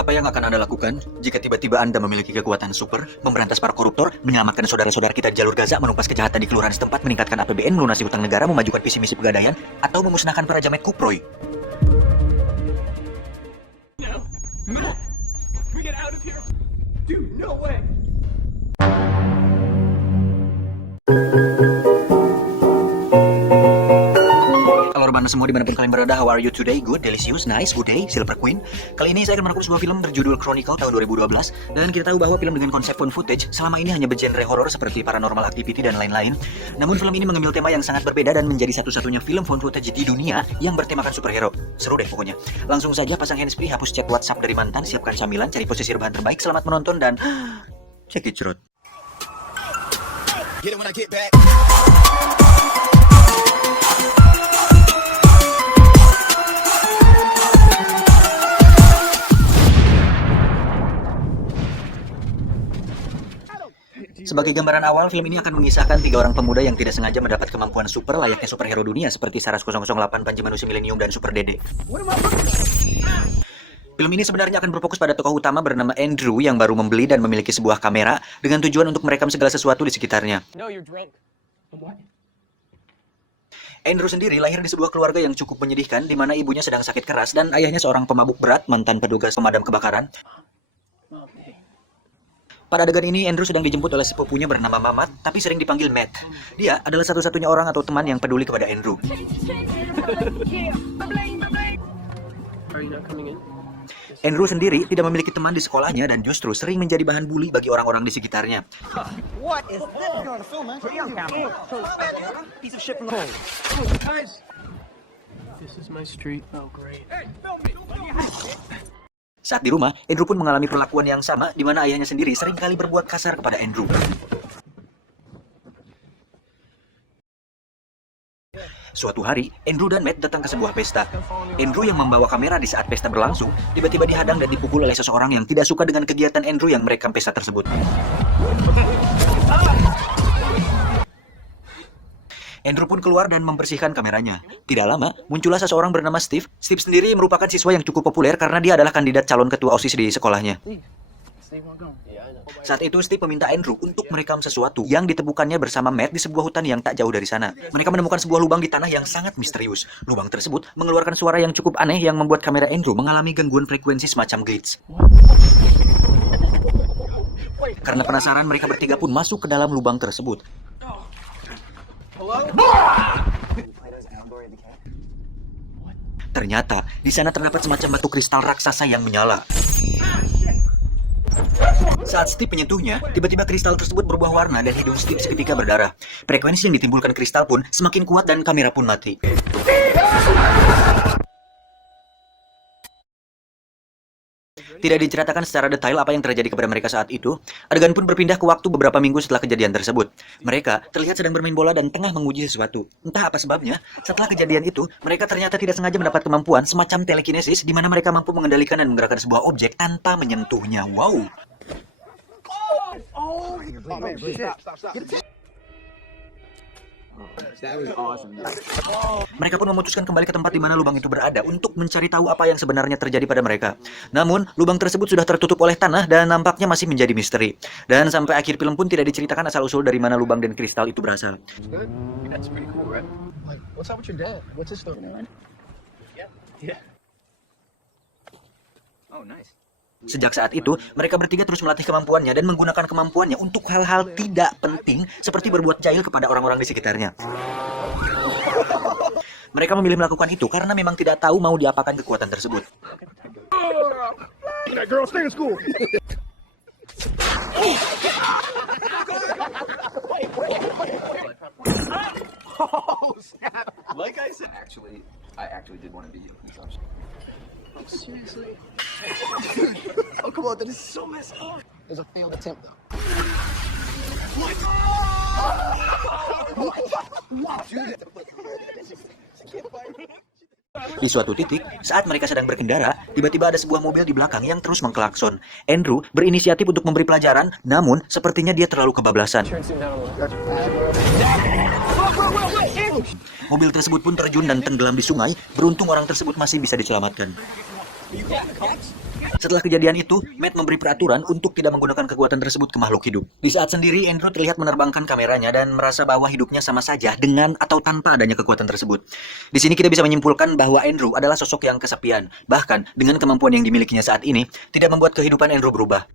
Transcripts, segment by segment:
Apa yang akan Anda lakukan jika tiba-tiba Anda memiliki kekuatan super, memberantas para koruptor, menyelamatkan saudara-saudara kita di jalur Gaza, menumpas kejahatan di kelurahan setempat, meningkatkan APBN, melunasi hutang negara, memajukan visi misi pegadaian, atau memusnahkan para jamet kuproy? No! We get out of here! Dude, no way! Halo rebahan semua dimanapun kalian berada, how are you today? Good, delicious, nice, good day, Silver Queen. Kali ini saya akan merangkum sebuah film berjudul Chronicle tahun 2012. Dan kita tahu bahwa film dengan konsep found footage selama ini hanya bergenre horor seperti Paranormal Activity dan lain-lain. Namun film ini mengambil tema yang sangat berbeda dan menjadi satu-satunya film found footage di dunia yang bertemakan superhero. Seru deh pokoknya. Langsung saja pasang handsfree, hapus chat WhatsApp dari mantan, siapkan camilan, cari posisi rebahan terbaik, selamat menonton dan check it out. Get it when I get back. Sebagai gambaran awal, film ini akan mengisahkan 3 orang pemuda yang tidak sengaja mendapat kemampuan super layaknya superhero dunia seperti Saras 008, Panji Manusia Milenium, dan Super Dede. Film ini sebenarnya akan berfokus pada tokoh utama bernama Andrew yang baru membeli dan memiliki sebuah kamera dengan tujuan untuk merekam segala sesuatu di sekitarnya. No, you're drunk. What? Andrew sendiri lahir di sebuah keluarga yang cukup menyedihkan di mana ibunya sedang sakit keras dan ayahnya seorang pemabuk berat, mantan petugas pemadam kebakaran. Pada adegan ini, Andrew sedang dijemput oleh sepupunya bernama Mamat, tapi sering dipanggil Matt. Dia adalah satu-satunya orang atau teman yang peduli kepada Andrew. Are you not coming in? Andrew sendiri tidak memiliki teman di sekolahnya dan justru sering menjadi bahan bully bagi orang-orang di sekitarnya. What is this? You're on a film, man. You're on camera. Piece of shit from the home. Guys! This is my street. Oh, great. Hey, film me! Saat di rumah, Andrew pun mengalami perlakuan yang sama di mana ayahnya sendiri seringkali berbuat kasar kepada Andrew. Suatu hari, Andrew dan Matt datang ke sebuah pesta. Andrew yang membawa kamera di saat pesta berlangsung, tiba-tiba dihadang dan dipukul oleh seseorang yang tidak suka dengan kegiatan Andrew yang merekam pesta tersebut. Andrew pun keluar dan membersihkan kameranya. Tidak lama, muncullah seseorang bernama Steve. Steve sendiri merupakan siswa yang cukup populer karena dia adalah kandidat calon ketua OSIS di sekolahnya. Saat itu Steve meminta Andrew untuk merekam sesuatu yang ditemukannya bersama Matt di sebuah hutan yang tak jauh dari sana. Mereka menemukan sebuah lubang di tanah yang sangat misterius. Lubang tersebut mengeluarkan suara yang cukup aneh yang membuat kamera Andrew mengalami gangguan frekuensi semacam glitch. Karena penasaran, mereka bertiga pun masuk ke dalam lubang tersebut. Ternyata di sana terdapat semacam batu kristal raksasa yang menyala. Saat Steve menyentuhnya, tiba-tiba kristal tersebut berubah warna dan hidung Steve seketika berdarah. Frekuensi yang ditimbulkan kristal pun semakin kuat dan kamera pun mati. Tidak diceritakan secara detail apa yang terjadi kepada mereka saat itu. Adegan pun berpindah ke waktu beberapa minggu setelah kejadian tersebut. Mereka terlihat sedang bermain bola dan tengah menguji sesuatu. Entah apa sebabnya, setelah kejadian itu, mereka ternyata tidak sengaja mendapat kemampuan semacam telekinesis di mana mereka mampu mengendalikan dan menggerakkan sebuah objek tanpa menyentuhnya. Wow! Mereka pun memutuskan kembali ke tempat di mana lubang itu berada untuk mencari tahu apa yang sebenarnya terjadi pada mereka. Namun, lubang tersebut sudah tertutup oleh tanah dan nampaknya masih menjadi misteri. Dan sampai akhir film pun tidak diceritakan asal-usul dari mana lubang dan kristal itu berasal. That's pretty cool, right? Like, what's up with your dad? What's his story? Yeah. Oh, nice. Sejak saat itu, mereka bertiga terus melatih kemampuannya dan menggunakan kemampuannya untuk hal-hal tidak penting seperti berbuat jahil kepada orang-orang di sekitarnya. Mereka memilih melakukan itu karena memang tidak tahu mau diapakan kekuatan tersebut. That girl, stay in school. Oh, snap. Like I said, I actually did want to be a police officer. Seriously? Oh, come on, that is so messed up. It was a failed attempt, though. Di suatu titik, saat mereka sedang berkendara, tiba-tiba ada sebuah mobil di belakang yang terus mengklakson. Andrew berinisiatif untuk memberi pelajaran, namun sepertinya dia terlalu kebablasan. Mobil tersebut pun terjun dan tenggelam di sungai. Beruntung orang tersebut masih bisa diselamatkan. Setelah kejadian itu, Matt memberi peraturan untuk tidak menggunakan kekuatan tersebut ke makhluk hidup. Di saat sendiri, Andrew terlihat menerbangkan kameranya dan merasa bahwa hidupnya sama saja dengan atau tanpa adanya kekuatan tersebut. Di sini kita bisa menyimpulkan bahwa Andrew adalah sosok yang kesepian. Bahkan, dengan kemampuan yang dimilikinya saat ini, tidak membuat kehidupan Andrew berubah.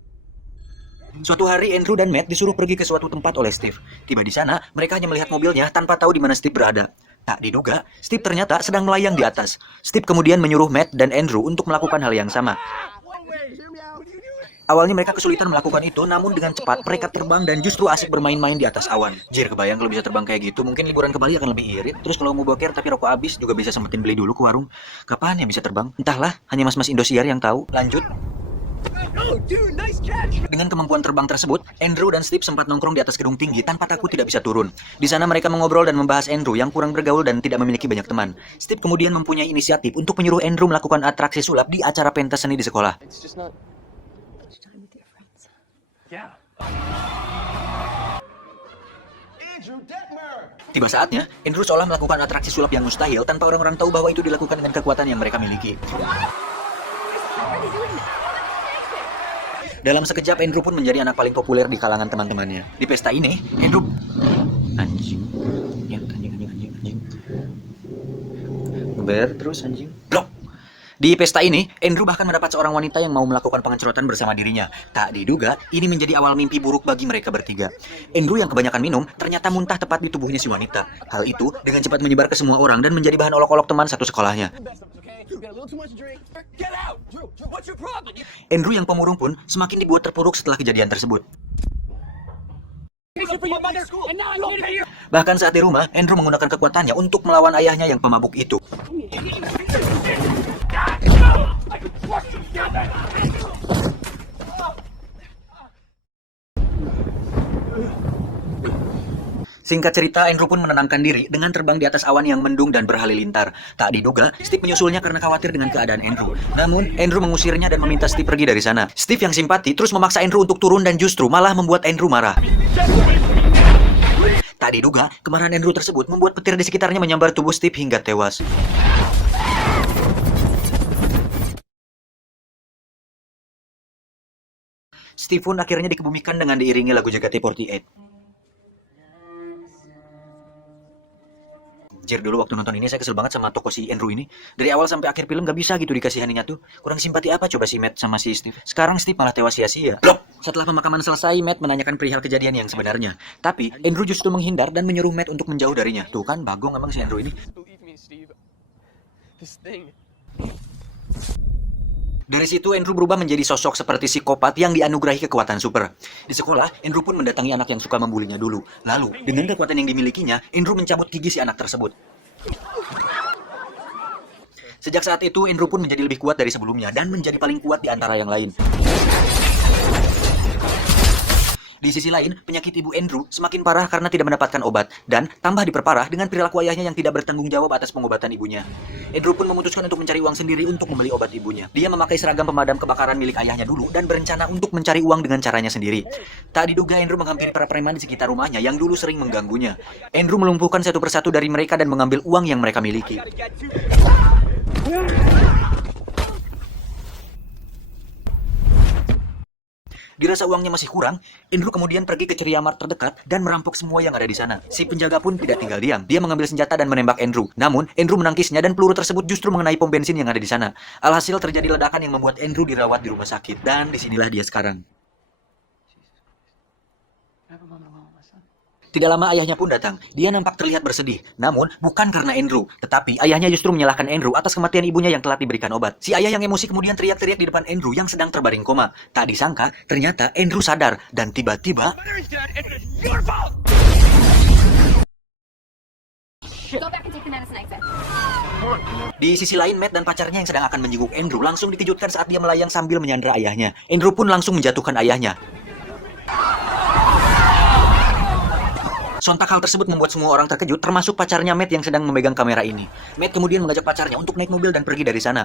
Suatu hari, Andrew dan Matt disuruh pergi ke suatu tempat oleh Steve. Tiba di sana, mereka hanya melihat mobilnya tanpa tahu di mana Steve berada. Tak diduga, Steve ternyata sedang melayang di atas. Steve kemudian menyuruh Matt dan Andrew untuk melakukan hal yang sama. Awalnya mereka kesulitan melakukan itu, namun dengan cepat mereka terbang dan justru asik bermain-main di atas awan. Jir, kebayang kalau bisa terbang kayak gitu, mungkin liburan ke Bali akan lebih irit. Terus kalau mau boker tapi rokok habis, juga bisa sempetin beli dulu ke warung. Kapan ya bisa terbang? Entahlah, hanya mas-mas Indosiar yang tahu. Lanjut. Oh, dude, nice catch. Dengan kemampuan terbang tersebut, Andrew dan Steve sempat nongkrong di atas gedung tinggi tanpa takut tidak bisa turun. Di sana mereka mengobrol dan membahas Andrew yang kurang bergaul dan tidak memiliki banyak teman. Steve kemudian mempunyai inisiatif untuk menyuruh Andrew melakukan atraksi sulap di acara pentas seni di sekolah. It's just not. Yeah. Andrew Detmer! Tiba saatnya, Andrew seolah melakukan atraksi sulap yang mustahil tanpa orang-orang tahu bahwa itu dilakukan dengan kekuatan yang mereka miliki. Dalam sekejap, Andrew pun menjadi anak paling populer di kalangan teman-temannya. Di pesta ini, Andrew... Anjing. Anjing. Ngeber terus, anjing. Blok! Di pesta ini, Andrew bahkan mendapat seorang wanita yang mau melakukan pengencerotan bersama dirinya. Tak diduga, ini menjadi awal mimpi buruk bagi mereka bertiga. Andrew yang kebanyakan minum, ternyata muntah tepat di tubuhnya si wanita. Hal itu dengan cepat menyebar ke semua orang dan menjadi bahan olok-olok teman satu sekolahnya. Get out! Drew, what's your problem? Andrew yang pemurung pun semakin dibuat terpuruk setelah kejadian tersebut. Bahkan saat di rumah, Andrew menggunakan kekuatannya untuk melawan ayahnya yang pemabuk itu. Singkat cerita, Andrew pun menenangkan diri dengan terbang di atas awan yang mendung dan berhalilintar. Tak diduga, Steve menyusulnya karena khawatir dengan keadaan Andrew. Namun, Andrew mengusirnya dan meminta Steve pergi dari sana. Steve yang simpati terus memaksa Andrew untuk turun dan justru malah membuat Andrew marah. Tak diduga, kemarahan Andrew tersebut membuat petir di sekitarnya menyambar tubuh Steve hingga tewas. Steve pun akhirnya dikebumikan dengan diiringi lagu JKT48. Jir, dulu waktu nonton ini saya kesel banget sama toko si Andrew ini. Dari awal sampai akhir film gak bisa gitu dikasihaninya tuh. Kurang simpati apa coba si Matt sama si Steve. Sekarang Steve malah tewas sia-sia. Loh! Setelah pemakaman selesai, Matt menanyakan perihal kejadian yang sebenarnya. Tapi Andrew justru menghindar dan menyuruh Matt untuk menjauh darinya. Tuh kan, bagong emang si Andrew ini. Believe me, Steve. This thing. Dari situ Andrew berubah menjadi sosok seperti psikopat yang dianugerahi kekuatan super. Di sekolah, Andrew pun mendatangi anak yang suka membulinya dulu. Lalu, dengan kekuatan yang dimilikinya, Andrew mencabut gigi si anak tersebut. Sejak saat itu, Andrew pun menjadi lebih kuat dari sebelumnya dan menjadi paling kuat di antara yang lain. Di sisi lain, penyakit ibu Andrew semakin parah karena tidak mendapatkan obat dan tambah diperparah dengan perilaku ayahnya yang tidak bertanggung jawab atas pengobatan ibunya. Andrew pun memutuskan untuk mencari uang sendiri untuk membeli obat ibunya. Dia memakai seragam pemadam kebakaran milik ayahnya dulu dan berencana untuk mencari uang dengan caranya sendiri. Tak diduga Andrew menghampiri para preman di sekitar rumahnya yang dulu sering mengganggunya. Andrew melumpuhkan satu persatu dari mereka dan mengambil uang yang mereka miliki. Dirasa uangnya masih kurang, Andrew kemudian pergi ke Ceria Mart terdekat dan merampok semua yang ada di sana. Si penjaga pun tidak tinggal diam. Dia mengambil senjata dan menembak Andrew. Namun, Andrew menangkisnya dan peluru tersebut justru mengenai pom bensin yang ada di sana. Alhasil terjadi ledakan yang membuat Andrew dirawat di rumah sakit. Dan disinilah dia sekarang. Tidak lama ayahnya pun datang. Dia nampak terlihat bersedih. Namun, bukan karena Andrew. Tetapi, ayahnya justru menyalahkan Andrew atas kematian ibunya yang telah diberikan obat. Si ayah yang emosi kemudian teriak-teriak di depan Andrew yang sedang terbaring koma. Tak disangka, ternyata Andrew sadar. Dan tiba-tiba... Di sisi lain, Matt dan pacarnya yang sedang akan menjenguk Andrew langsung dikejutkan saat dia melayang sambil menyandera ayahnya. Andrew pun langsung menjatuhkan ayahnya. Sontak hal tersebut membuat semua orang terkejut, termasuk pacarnya Matt yang sedang memegang kamera ini. Matt kemudian mengajak pacarnya untuk naik mobil dan pergi dari sana.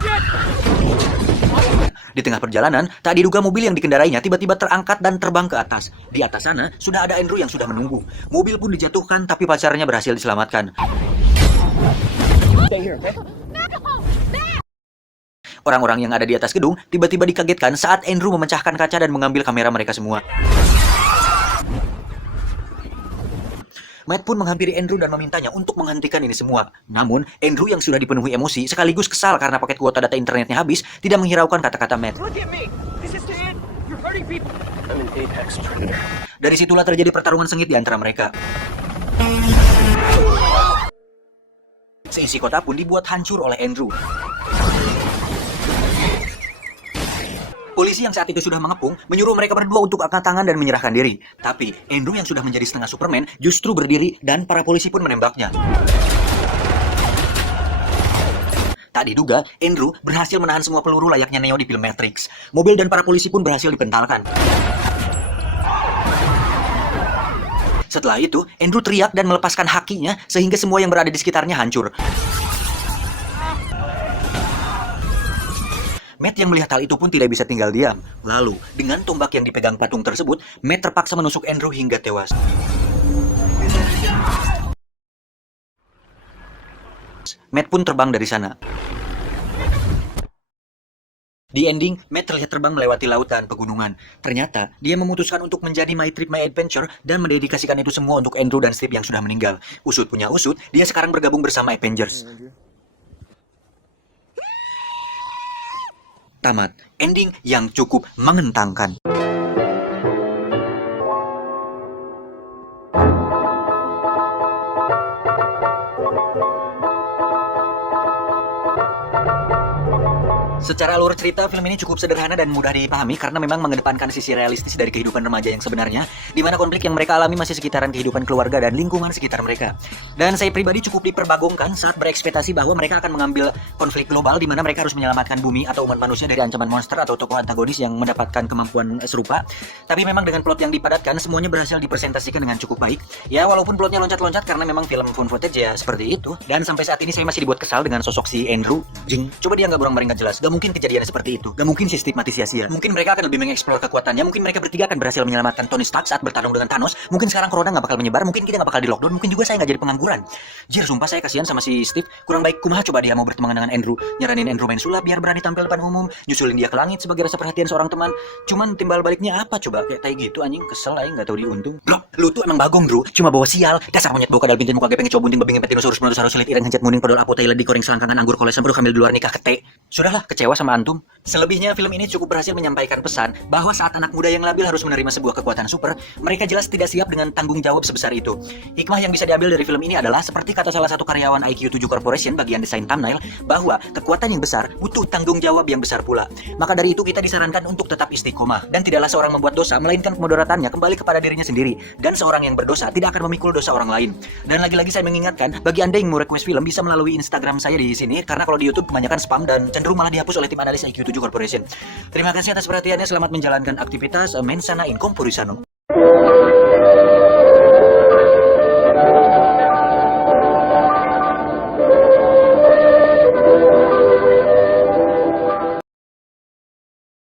Di tengah perjalanan, tak diduga mobil yang dikendarainya tiba-tiba terangkat dan terbang ke atas. Di atas sana, sudah ada Andrew yang sudah menunggu. Mobil pun dijatuhkan, tapi pacarnya berhasil diselamatkan. Orang-orang yang ada di atas gedung tiba-tiba dikagetkan saat Andrew memecahkan kaca dan mengambil kamera mereka semua. Matt pun menghampiri Andrew dan memintanya untuk menghentikan ini semua. Namun, Andrew yang sudah dipenuhi emosi sekaligus kesal karena paket kuota data internetnya habis, tidak menghiraukan kata-kata Matt. Look at me! This is to end! You're hurting people! I'm an apex predator. Dari situlah terjadi pertarungan sengit di antara mereka. Seisi kota pun dibuat hancur oleh Andrew. Polisi yang saat itu sudah mengepung menyuruh mereka berdua untuk angkat tangan dan menyerahkan diri. Tapi Andrew yang sudah menjadi setengah Superman justru berdiri dan para polisi pun menembaknya. Tak diduga, Andrew berhasil menahan semua peluru layaknya Neo di film Matrix. Mobil dan para polisi pun berhasil dipentalkan. Setelah itu, Andrew teriak dan melepaskan hakinya sehingga semua yang berada di sekitarnya hancur. Matt yang melihat hal itu pun tidak bisa tinggal diam. Lalu, dengan tombak yang dipegang patung tersebut, Matt terpaksa menusuk Andrew hingga tewas. Matt pun terbang dari sana. Di ending, Matt terlihat terbang melewati lautan pegunungan. Ternyata, dia memutuskan untuk menjadi My Trip My Adventure dan mendedikasikan itu semua untuk Andrew dan Steve yang sudah meninggal. Usut punya usut, dia sekarang bergabung bersama Avengers. Tamat. Ending yang cukup mengentangkan. Secara alur cerita, film ini cukup sederhana dan mudah dipahami karena memang mengedepankan sisi realistis dari kehidupan remaja yang sebenarnya, di mana konflik yang mereka alami masih sekitaran kehidupan keluarga dan lingkungan sekitar mereka. Dan saya pribadi cukup diperbagongkan saat berekspektasi bahwa mereka akan mengambil konflik global di mana mereka harus menyelamatkan bumi atau umat manusia dari ancaman monster atau tokoh antagonis yang mendapatkan kemampuan serupa. Tapi memang dengan plot yang dipadatkan, semuanya berhasil dipresentasikan dengan cukup baik. Ya, walaupun plotnya loncat-loncat karena memang film found footage ya seperti itu. Dan sampai saat ini saya masih dibuat kesal dengan sosok si Andrew. Coba dia nggak berang-barang nggak jelas. Gak mungkin kejadian seperti itu. Gak mungkin sistem mati sia-sia. Mungkin mereka akan lebih mengeksplor kekuatannya. Mungkin mereka bertiga akan berhasil menyelamatkan Tony Stark saat bertarung dengan Thanos. Mungkin sekarang corona nggak bakal menyebar. Mungkin kita nggak bakal di lockdown. Mungkin juga saya nggak jadi pengangguran. Jir, sumpah saya kasihan sama si Steve. Kurang baik kumaha coba dia mau berteman dengan Andrew. Nyaranin Andrew main sulap biar berani tampil depan umum. Nyusulin dia ke langit sebagai rasa perhatian seorang teman. Cuman timbal baliknya apa coba? Kayak tai gitu anjing, kesel aja nggak tahu diuntung. Bro, lu tuh emang bagong bro. Cuma bawa sial. Dasar monyet bawa kadal pintin muka gepeng coba bunting babi ngepet dinosaurus brontosaurus silit ireng hencet muning podol apo Thailand digoreng selangkangan anggur kolesan baru hamil di luar nikah kete. Sudahlah, kecewa sama antum. Selebihnya film ini cukup berhasil menyampaikan pesan bahwa saat anak muda yang labil harus menerima sebuah kekuatan super, mereka jelas tidak siap dengan tanggung jawab sebesar itu. Hikmah yang bisa diambil dari film ini adalah seperti kata salah satu karyawan IQ7 Corporation bagian desain thumbnail, bahwa kekuatan yang besar butuh tanggung jawab yang besar pula. Maka dari itu kita disarankan untuk tetap istiqomah dan tidaklah seorang membuat dosa melainkan kemudaratannya kembali kepada dirinya sendiri, dan seorang yang berdosa tidak akan memikul dosa orang lain. Dan lagi-lagi saya mengingatkan bagi Anda yang mau request film bisa melalui Instagram saya di sini, karena kalau di YouTube kebanyakan spam dan cenderung malah dihapus oleh tim analis IQ7 Corporation. Terima kasih atas perhatiannya, selamat menjalankan aktivitas mensana in corporisano.